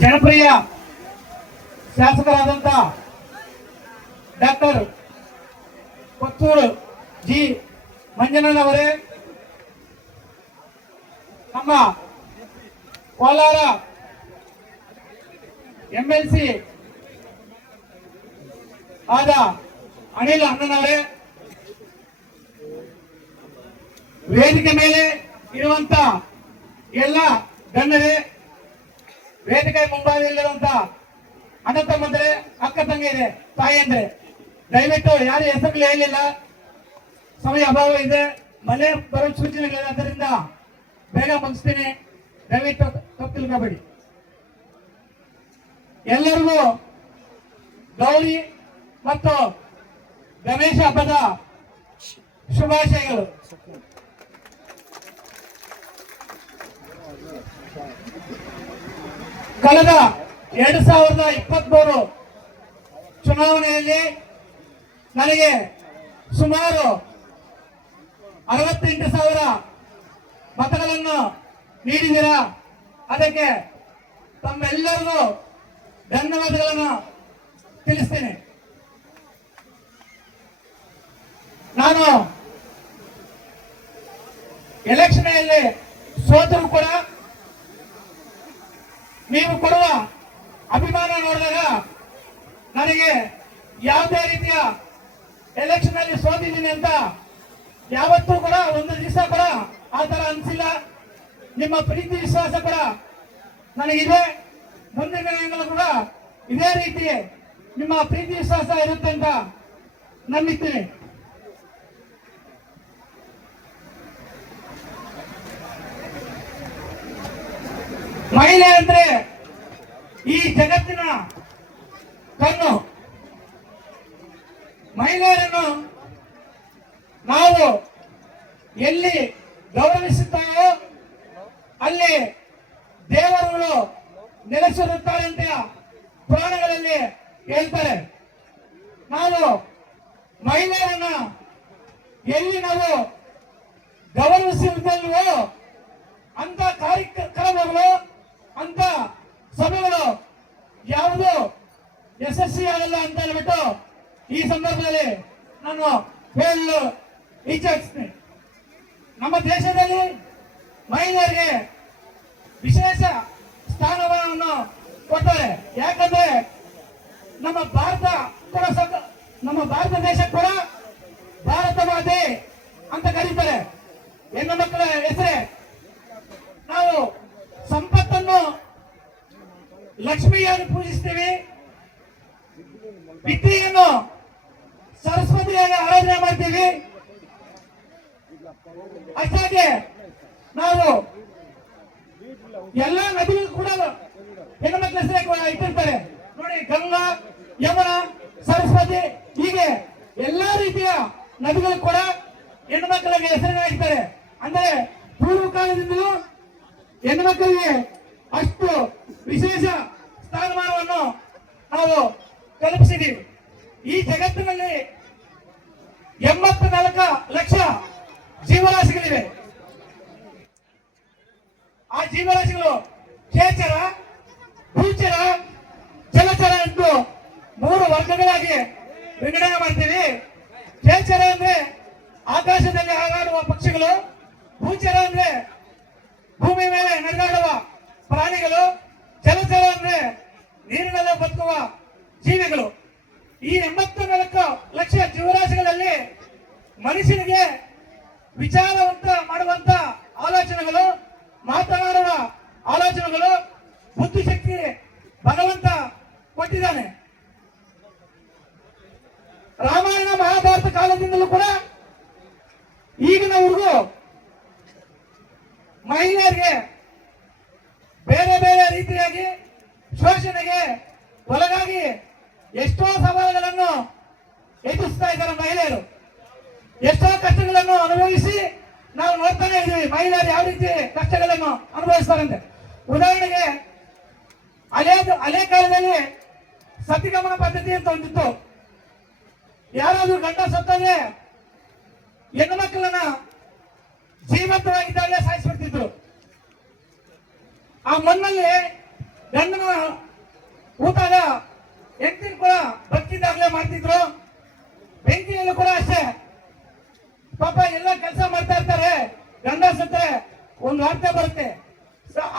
ಜನಪ್ರಿಯ ಶಾಸಕರಾದಂಥ doctor Kothur G ಮಂಜಣ್ಣನವರೇ, ನಮ್ಮ Kolar MLC ಆದ ಅನಿಲ್ ಅಣ್ಣನವರೇ, ವೇದಿಕೆ ಮೇಲೆ ಇರುವಂತ ಎಲ್ಲ ಗಣ್ಯರೇ, ವೇದಿಕೆ ಮುಂಭಾಗದಲ್ಲಿರುವಂತ ಅಣ್ಣ ತಮ್ಮಂದ್ರೆ, ಅಕ್ಕ ತಂಗಿಯರೇ, ತಾಯಿಯಂದ್ರೆ, ದಯವಿಟ್ಟು ಯಾರು ಹೆಸರು ಹೇಳಿಲ್ಲ, ಸಮಯ ಅಭಾವ ಇದೆ, ಮಳೆ ಬರೋ ಸೂಚನೆಗಳಿದೆ, ಅದರಿಂದ ಬೇಗ ಮುಗಿಸ್ತೀನಿ, ದಯವಿಟ್ಟು ತಪ್ಪು ತಿಳ್ಕೋಬೇಡಿ. ಎಲ್ಲರಿಗೂ ಗೌರಿ ಮತ್ತು ಗಣೇಶ ಹಬ್ಬದ ಶುಭಾಶಯಗಳು. ಕಳೆದ 2023 ಚುನಾವಣೆಯಲ್ಲಿ ನನಗೆ ಸುಮಾರು 68,000 ಮತಗಳನ್ನು ನೀಡಿದ್ದೀರಾ. ಅದಕ್ಕೆ ತಮ್ಮೆಲ್ಲರಿಗೂ ಧನ್ಯವಾದಗಳನ್ನು ತಿಳಿಸ್ತೇನೆ. ನಾನು ಎಲೆಕ್ಷನ್ನಲ್ಲಿ ಸೋತರೂ ಕೂಡ ನೀವು ಕೊಡುವ ಅಭಿಮಾನ ನೋಡಿದಾಗ ನನಗೆ ಯಾವುದೇ ರೀತಿಯ ಎಲೆಕ್ಷನ್ ಅಲ್ಲಿ ಸೋತಿದ್ದೀನಿ ಅಂತ ಯಾವತ್ತೂ ಕೂಡ ಒಂದು ದಿವಸ ಕೂಡ ಆ ತರ ಅನಿಸಿಲ್ಲ. ನಿಮ್ಮ ಪ್ರೀತಿ ವಿಶ್ವಾಸ ಕೂಡ ನನಗಿದೆ. ಮುಂದಿನ ದಿನಗಳು ಕೂಡ ಇದೇ ರೀತಿ ನಿಮ್ಮ ಪ್ರೀತಿ ವಿಶ್ವಾಸ ಇರುತ್ತೆ ಅಂತ ನಂಬಿದ್ದೀನಿ. ಮಹಿಳೆ ಅಂದ್ರೆ ಈ ಜಗತ್ತಿನ ಕಣ್ಣು. ಮಹಿಳೆಯರನ್ನು ನಾವು ಎಲ್ಲಿ ಗೌರವಿಸುತ್ತೇವೋ ಅಲ್ಲಿ ದೇವರುಗಳು ನೆಲೆಸಿರುತ್ತಾರೆ ಅಂತ ಪುರಾಣಗಳಲ್ಲಿ ಹೇಳ್ತಾರೆ. ನಾವು ಮಹಿಳೆಯರನ್ನ ಎಲ್ಲಿ ನಾವು ಗೌರವಿಸಿರುತ್ತಲ್ವೋ ಅಂತ ಕಾರ್ಯಕ್ರಮಗಳು, ಅಂತ ಸಭೆಗಳು ಯಾವುದು ಯಶಸ್ವಿಯಾಗಲ್ಲ ಅಂತ ಹೇಳ್ಬಿಟ್ಟು ಈ ಸಂದರ್ಭದಲ್ಲಿ ನಾನು ಹೇಳಲು ಇಚ್ಛಿಸ್ತೀನಿ. ನಮ್ಮ ದೇಶದಲ್ಲಿ ಮಹಿಳೆಯರಿಗೆ ವಿಶೇಷ ಸ್ಥಾನಮಾನವನ್ನು ಕೊಡ್ತಾರೆ. ಯಾಕಂದ್ರೆ ನಮ್ಮ ಭಾರತ ದೇಶ ಕೂಡ ಭಾರತ ಮಾತೆ ಅಂತ ಕರೀತಾರೆ. ಹೆಣ್ಣು ಮಕ್ಕಳ ಹೆಸರೇ. ನಾವು ಸಂಪತ್ತನ್ನು ಲಕ್ಷ್ಮಿಯಾಗಿ ಪೂಜಿಸ್ತೀವಿ, ವಿದ್ಯೆಯನ್ನು ಸರಸ್ವತಿಯಾಗಿ ಆರಾಧನೆ ಮಾಡ್ತೀವಿ. ಅಷ್ಟಾಗಿ ನಾವು ಎಲ್ಲ ನದಿಗಳು ಕೂಡ ಹೆಣ್ಣು ಮಕ್ಕಳ ಹೆಸರೇ ಇಟ್ಟಿರ್ತಾರೆ ನೋಡಿ. ಗಂಗಾ, ಯಮುನಾ, ಸರಸ್ವತಿ, ಹೀಗೆ ಎಲ್ಲಾ ರೀತಿಯ ನದಿಗಳು ಕೂಡ ಹೆಣ್ಣು ಮಕ್ಕಳಿಗೆ ಹೆಸರನ್ನ ಇಡ್ತಾರೆ. ಅಂದ್ರೆ ಪೂರ್ವ ಕಾಲದಿಂದಲೂ ಹೆಣ್ಣು ಮಕ್ಕಳಿಗೆ ಅಷ್ಟು ವಿಶೇಷ ಸ್ಥಾನಮಾನವನ್ನು ನಾವು ಕಲ್ಪಿಸಿದ್ದೀವಿ. ಈ ಜಗತ್ತಿನಲ್ಲಿ 84 ಲಕ್ಷ ಜೀವರಾಶಿಗಳಿವೆ. ಆ ಜೀವರಾಶಿಗಳು ಖೇಚರ, ಭೂಚರ, ಜಲಚರ ಎಂದು 3 ವರ್ಗಗಳಾಗಿ ವಿಂಗಡಣೆ ಮಾಡ್ತೀವಿ. ಖೇಚರ ಅಂದ್ರೆ ಆಕಾಶದಲ್ಲಿ ಹಾರಾಡುವ ಪಕ್ಷಿಗಳು, ಭೂಚರ ಅಂದ್ರೆ ಭೂಮಿ ಮೇಲೆ ನಡೆದಾಡುವ ಪ್ರಾಣಿಗಳು, ಜಲಚರ ಅಂದ್ರೆ ನೀರಿನಲ್ಲಿ ಬದುಕುವ ಜೀವಿಗಳು. ಈ 84 ಲಕ್ಷ ಜೀವರಾಶಿಗಳಲ್ಲಿ ಮನುಷ್ಯನಿಗೆ ವಿಚಾರವಂತ ಮಾಡುವಂತ ಆಲೋಚನೆಗಳು, ಮಾತನಾಡುವ ಆಲೋಚನೆಗಳು, ಬುದ್ಧಿಶಕ್ತಿ ಭಗವಂತ ಕೊಟ್ಟಿದ್ದಾನೆ. ರಾಮಾಯಣ ಮಹಾಭಾರತ ಕಾಲದಿಂದಲೂ ಕೂಡ ಈಗಿನವರೆಗೂ ಮಹಿಳೆಯರಿಗೆ ಬೇರೆ ಬೇರೆ ರೀತಿಯಾಗಿ ಶೋಷಣೆಗೆ ಒಳಗಾಗಿ ಎಷ್ಟೋ ಸವಾಲುಗಳನ್ನು ಎದುರಿಸ್ತಾ ಇದ್ದಾರೆ ಮಹಿಳೆಯರು. ಎಷ್ಟೋ ಕಷ್ಟಗಳನ್ನು ಅನುಭವಿಸಿ ನಾವು ನೋಡ್ತಾನೆ ಇದ್ದೀವಿ ಮಹಿಳೆಯರು ಯಾವ ರೀತಿ ಕಷ್ಟಗಳನ್ನು ಅನುಭವಿಸ್ತಾರಂತೆ. ಉದಾಹರಣೆಗೆ ಹಳೆ ಕಾಲದಲ್ಲಿ ಸತಿಗಮನ ಪದ್ಧತಿ ಅಂತ ಒಂದಿತ್ತು. ಯಾರಾದ್ರೂ ಗಂಡ ಸತ್ತಂದ್ರೆ ಹೆಣ್ಣು ಮಕ್ಕಳನ್ನ ಜೀವಂತವಾಗಿದ್ದಾಗಲೇ ಸಾಯಿಸ್ಬಿಡ್ತಿದ್ರು. ಆ ಮಣ್ಣಲ್ಲಿ ಗಂಡನ ಊಟದ ಹೆಂಡತಿನ ಕೂಡ ಬದುಕಿದಾಗಲೇ ಮಾಡ್ತಿದ್ರು. ಬೆಂಕಿಯಲ್ಲೂ ಕೂಡ ಅಷ್ಟೇ ಪಾಪ ಎಲ್ಲ ಕೆಲಸ ಮಾಡ್ತಾ ಇರ್ತಾರೆ. ಗಂಡ ಸತ್ತರೆ ಒಂದು ವಾರ್ತೆ ಬರುತ್ತೆ,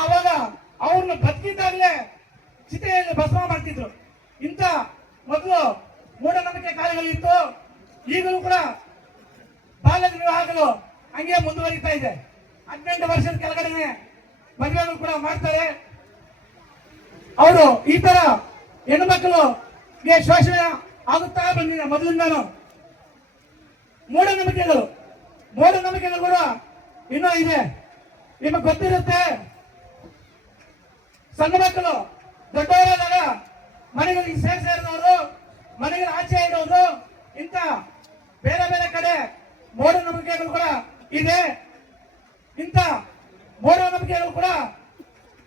ಆವಾಗ ಅವ್ರನ್ನ ಬದುಕಿದ್ದಾಗಲೇ ಚಿತೆಯಲ್ಲಿ ಭಸ್ಮ ಮಾಡ್ತಿದ್ರು. ಇಂಥ ಮೊದಲು ಮೂಢನಂಬಿಕೆ ಕಾಲಗಳಿತ್ತು. ಈಗಲೂ ಕೂಡ ಬಾಲ್ಯ ವಿವಾಹಗಳು ಹಂಗೆ ಮುಂದುವರಿತಾ ಇದೆ. 18 ವರ್ಷದ ಕೆಳಗಡೆ ಮದುವೆಗಳು ಕೂಡ ಮಾಡ್ತಾರೆ. ಅವರು ಈ ತರ ಹೆಣ್ಣು ಮಕ್ಕಳಿಗೆ ಶೋಷಣೆ ಆಗುತ್ತಾ ಬಂದಿದೆ ಮೊದಲಿಂದಾನು. ಮೂಢನಂಬಿಕೆಗಳು ಕೂಡ ಇನ್ನೂ ಇದೆ. ನಿಮಗೆ ಗೊತ್ತಿರುತ್ತೆ, ಸಣ್ಣ ಮಕ್ಕಳು ದೊಡ್ಡವರಾದಾಗ ಮನೆಗಳಿಗೆ ಸೇರಿದವರು, ಮನೆಗಳ ಆಚೆ ಇರೋರು, ಇಂಥ ಬೇರೆ ಬೇರೆ ಕಡೆ ಮೂಢನಂಬಿಕೆಗಳು ಕೂಡ ಇದೆ. ಇಂಥ ಮೂಢನಂಬಿಕೆಗಳು ಕೂಡ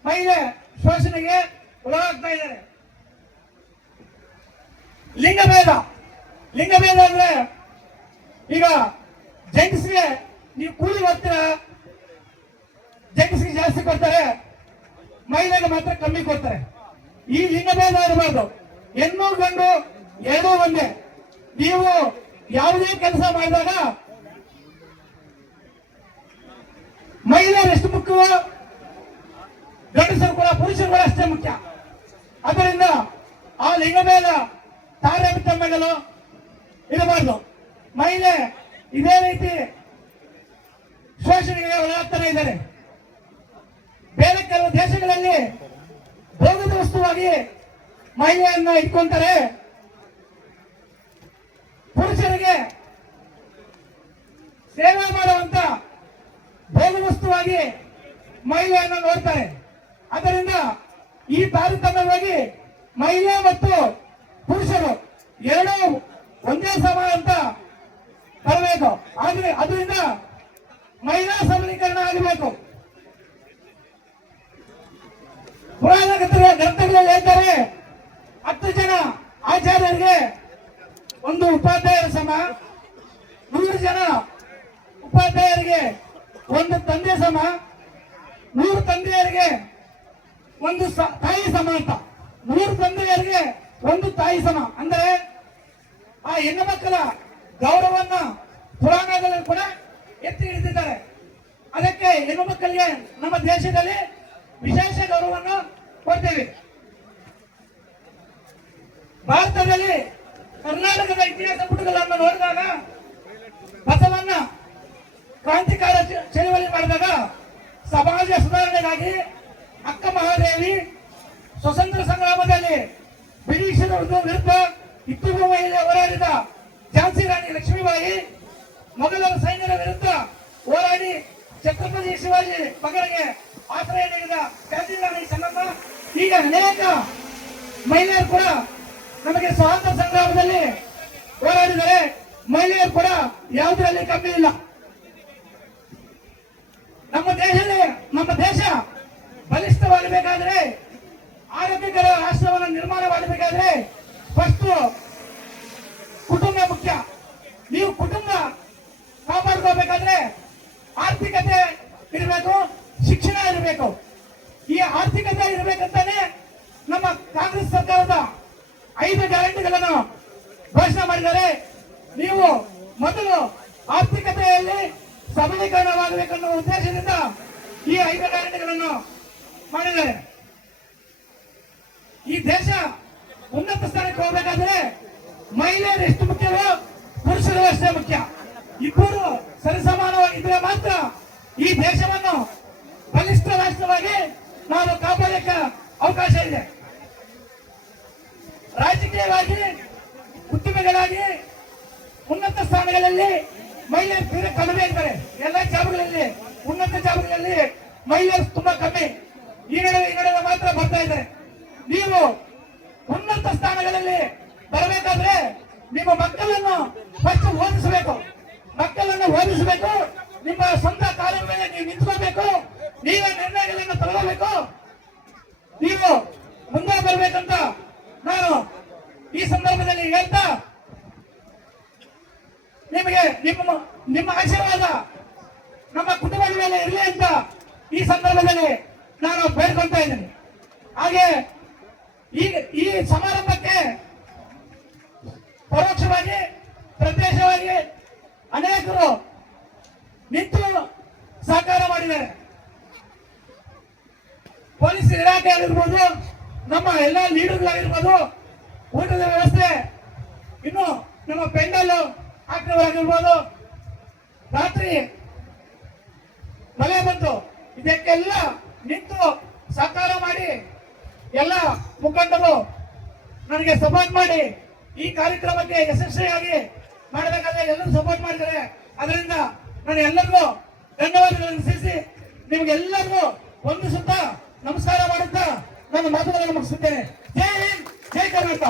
ಮಹಿಳೆ ಶೋಷಣೆಗೆ ಒಳಗಾಗ್ತಾ ಇದ್ದಾರೆ. ಲಿಂಗಭೇದ ಅಂದ್ರೆ ಈಗ ಜೆಂಟ್ಸ್ಗೆ ನೀವು ಕೂಲಿ ಹೋಗ್ತೀರಾ, ಜೆಂಟ್ಸ್ಗೆ ಜಾಸ್ತಿ ಕೊಡ್ತಾರೆ, ಮಹಿಳೆಗೆ ಮಾತ್ರ ಕಮ್ಮಿ ಕೊಡ್ತಾರೆ. ಈ ಲಿಂಗಭೇದ ಇರಬಾರ್ದು. ಹೆಣ್ಣು ಗಂಡು ಎರಡೂ ಒಂದೇ. ನೀವು ಯಾವುದೇ ಕೆಲಸ ಮಾಡಿದಾಗ ಮಹಿಳೆಯರು ಎಷ್ಟು ಮುಖ್ಯವೋ ಗಂಡಸರು ಕೂಡ ಪುರುಷರು ಕೂಡ ಅಷ್ಟೇ ಮುಖ್ಯ. ಅದರಿಂದ ಆ ಲಿಂಗಭೇದ ತಾರತಮ್ಯಗಳು ಇರಬಾರ್ದು. ಮಹಿಳೆ ಇದೇ ರೀತಿ ಶೋಷಣೆಗೆ ಒಳಗಾಗ್ತಾನೆ ಇದ್ದಾರೆ. ಬೇರೆ ಕೆಲವು ದೇಶಗಳಲ್ಲಿ ಭೋಗದ ವಸ್ತುವಾಗಿ ಮಹಿಳೆಯನ್ನ ಇಟ್ಕೊಂತಾರೆ. ಪುರುಷರಿಗೆ ಸೇವೆ ಮಾಡುವಂತ ಭೋಗ ವಸ್ತುವಾಗಿ ಮಹಿಳೆಯನ್ನು ನೋಡ್ತಾರೆ. ಅದರಿಂದ ಈ ತಾರತಮ್ಯವಾಗಿ ಮಹಿಳೆ ಮತ್ತು ಪುರುಷರು ಎರಡೂ ಒಂದೇ ಸಮ ಅಂತ ಬರಬೇಕು. ಆದ್ರೆ ಅದರಿಂದ ಮಹಿಳಾ ಸಬಲೀಕರಣ ಆಗಬೇಕು. ಪುರಾಣ ಗ್ರಂಥಗಳಲ್ಲಿ ಹೇಳ್ತಾರೆ, 10 ಜನ ಆಚಾರ್ಯರಿಗೆ ಒಂದು ಉಪಾಧ್ಯಾಯರ ಸಮ, 100 ಜನ ಉಪಾಧ್ಯಾಯರಿಗೆ ಒಂದು ತಂದೆ ಸಮ, 100 ತಂದೆಯರಿಗೆ ಒಂದು ತಾಯಿ ಸಮ ಅಂತ. 100 ತಂದೆಯರಿಗೆ ಒಂದು ತಾಯಿ ಸಮ ಅಂದರೆ ಆ ಹೆಣ್ಣು ಮಕ್ಕಳ ಗೌರವನ್ನ ಪುರಾಣಗಳಲ್ಲಿ ಕೂಡ ಎತ್ತಿ ಹಿಡಿದಿದ್ದಾರೆ. ಅದಕ್ಕೆ ಹೆಣ್ಣು ಮಕ್ಕಳಿಗೆ ನಮ್ಮ ದೇಶದಲ್ಲಿ ವಿಶೇಷ ಗೌರವವನ್ನು ಕೊಡ್ತೇವೆ. ಭಾರತದಲ್ಲಿ ಕರ್ನಾಟಕದ ಇತಿಹಾಸ ಪುಟಗಳನ್ನು ನೋಡಿದಾಗ ಬಸವಣ್ಣ ಕ್ರಾಂತಿಕಾರ ಚಳವಳಿ ಮಾಡಿದಾಗ ಸಮಾಜ ಸುಧಾರಣೆಗಾಗಿ ಅಕ್ಕ ಮಹಾದೇವಿ ಸ್ವತಂತ್ರ ಸಂಗ್ರಾಮದಲ್ಲಿ ಬ್ರಿಟಿಷರ ವಿರುದ್ಧ ಇಟ್ಟಿಗೂ ಮಹಿಳೆ ಹೋರಾಡಿದ ಝಾನ್ಸಿ ರಾಣಿ ಲಕ್ಷ್ಮೀಬಾಯಿ, ಮೊಘಲರ ಸೈನ್ಯದ ವಿರುದ್ಧ ಹೋರಾಡಿ ಛತ್ರಪತಿ ಶಿವಾಜಿ ಮಗನಿಗೆ ಆಶ್ರಯ ನೀಡಿದ ಝಾನ್ಸಿ ರಾಣಿ ಚೆನ್ನಮ್ಮ, ಈಗ ಅನೇಕ ಮಹಿಳೆಯರು ಕೂಡ ನಮಗೆ ಸ್ವಾತಂತ್ರ್ಯ ಸಂಗ್ರಾಮದಲ್ಲಿ ಹೋರಾಡಿದರೆ ಮಹಿಳೆಯರು ಕೂಡ ಯಾವುದರಲ್ಲಿ ಕಮ್ಮಿ ಇಲ್ಲ. ನಮ್ಮ ದೇಶ ಬಲಿಷ್ಠವಾಗಬೇಕಾದ್ರೆ, ಆರೋಗ್ಯಕರ ರಾಷ್ಟ್ರವನ್ನು ನಿರ್ಮಾಣ ಮಾಡಬೇಕಾದ್ರೆ ಫಸ್ಟ್ ಕುಟುಂಬ ಮುಖ್ಯ. ನೀವು ಕುಟುಂಬ ಕಾಪಾಡ್ಕೋಬೇಕಾದ್ರೆ ಆರ್ಥಿಕತೆ ಇರಬೇಕು, ಶಿಕ್ಷಣ ಇರಬೇಕು. ಈ ಆರ್ಥಿಕತೆ ಇರಬೇಕಂತಾನೆ ನಮ್ಮ ಕಾಂಗ್ರೆಸ್ ಸರ್ಕಾರದ 5 ಗ್ಯಾರಂಟಿಗಳನ್ನು ಘೋಷಣೆ ಮಾಡಿದ್ದಾರೆ. ನೀವು ಮೊದಲು ಆರ್ಥಿಕತೆಯಲ್ಲಿ ಸಬಲೀಕರಣವಾಗಬೇಕೆನ್ನುವ ಉದ್ದೇಶದಿಂದ ಈ 5 ಗ್ಯಾರಂಟಿಗಳನ್ನು ಮಾಡಿದ್ದಾರೆ. ಈ ದೇಶ ಉನ್ನತ ಸ್ಥಾನಕ್ಕೆ ಹೋಗಬೇಕಾದ್ರೆ ಮಹಿಳೆಯರು ಎಷ್ಟು ಮುಖ್ಯವೋ ಪುರುಷರು ಅಷ್ಟೇ ಮುಖ್ಯ. ಇಬ್ಬರು ಸರಿಸಮಾನವಾಗಿದ್ದರೆ ಮಾತ್ರ ಈ ದೇಶವನ್ನು ಬಲಿಷ್ಠ ರಾಷ್ಟ್ರವಾಗಿ ನಾವು ಕಾಪಾಡಲಿಕ್ಕೆ ಅವಕಾಶ ಇದೆ. ರಾಜಕೀಯವಾಗಿ, ಉದ್ಯಮಿಗಳಾಗಿ ಉನ್ನತ ಸ್ಥಾನಗಳಲ್ಲಿ ಮಹಿಳೆಯರು ತೀರಾ ಕಡಿಮೆ ಇದ್ದಾರೆ. ಎಲ್ಲ ಜಾಬುಗಳಲ್ಲಿ, ಉನ್ನತ ಜಾಬುಗಳಲ್ಲಿ ಮಹಿಳೆಯರು ತುಂಬಾ ಕಮ್ಮಿ. ಈ ನಡುವೆ ಮಾತ್ರ ಬರ್ತಾ ಇದ್ದಾರೆ. ನೀವು ಉನ್ನತ ಸ್ಥಾನಗಳಲ್ಲಿ ಬರಬೇಕಾದ್ರೆ ನಿಮ್ಮ ಮಕ್ಕಳನ್ನು ಫಸ್ಟ್ ಓದಿಸಬೇಕು. ನಿಮ್ಮ ಸ್ವಂತ ಕಾಲದ ಮೇಲೆ ನೀವು ನಿಂತ್ಕೋಬೇಕು. ನೀವೇ ನಿರ್ಣಯಗಳನ್ನು ತಗೊಳ್ಬೇಕು. ನೀವು ಮುಂದೆ ಬರಬೇಕಂತ ನಾನು ಈ ಸಂದರ್ಭದಲ್ಲಿ ಹೇಳ್ತಾ, ನಿಮಗೆ ನಿಮ್ಮ ಆಶೀರ್ವಾದ ನಮ್ಮ ಕುಟುಂಬದ ಮೇಲೆ ಇರಲಿ ಅಂತ ಈ ಸಂದರ್ಭದಲ್ಲಿ ನಾನು ಬೇಡ್ಕೊಳ್ತಾ ಇದ್ದೀನಿ. ಹಾಗೆ ಈ ಸಮಾರಂಭಕ್ಕೆ ಪರೋಕ್ಷವಾಗಿ ಪ್ರತ್ಯಕ್ಷವಾಗಿ ಅನೇಕರು ನಿಂತು ಸಹಕಾರ ಮಾಡಿದ್ದಾರೆ. ಪೊಲೀಸ್ ಇಲಾಖೆ ಆಗಿರ್ಬೋದು, ನಮ್ಮ ಎಲ್ಲ ಲೀಡರ್ಗಳಾಗಿರ್ಬೋದು, ಊಟದ ವ್ಯವಸ್ಥೆ, ಇನ್ನು ನಮ್ಮ ಪೆಂಡಲ್ ಹಾಕಿದವರಾಗಿರ್ಬೋದು, ರಾತ್ರಿ ಮಳೆ ಬಂತು, ಇದಕ್ಕೆಲ್ಲ ನಿಂತು ಸಹಕಾರ ಮಾಡಿ ಎಲ್ಲ ಮುಖಂಡರು ನನಗೆ ಸಪೋರ್ಟ್ ಮಾಡಿ ಈ ಕಾರ್ಯಕ್ರಮಕ್ಕೆ ಯಶಸ್ವಿಯಾಗಿ ಮಾಡಬೇಕಾದ್ರೆ ಎಲ್ಲರೂ ಸಪೋರ್ಟ್ ಮಾಡಿದ್ದಾರೆ. ಅದರಿಂದ ನಾನು ಎಲ್ಲರಿಗೂ ಧನ್ಯವಾದಗಳನ್ನು ಸಲ್ಲಿಸಿ ನಿಮ್ಗೆಲ್ಲರಿಗೂ ಒಂದು ಸುತ್ತ ನಮಸ್ಕಾರ ಮಾಡುತ್ತಾ ನನ್ನ ಮಾತುಗಳನ್ನು ಮುಗಿಸುತ್ತೇನೆ. ಜೈ ಹಿಂದ್, ಜೈ ಕರ್ನಾಟಕ.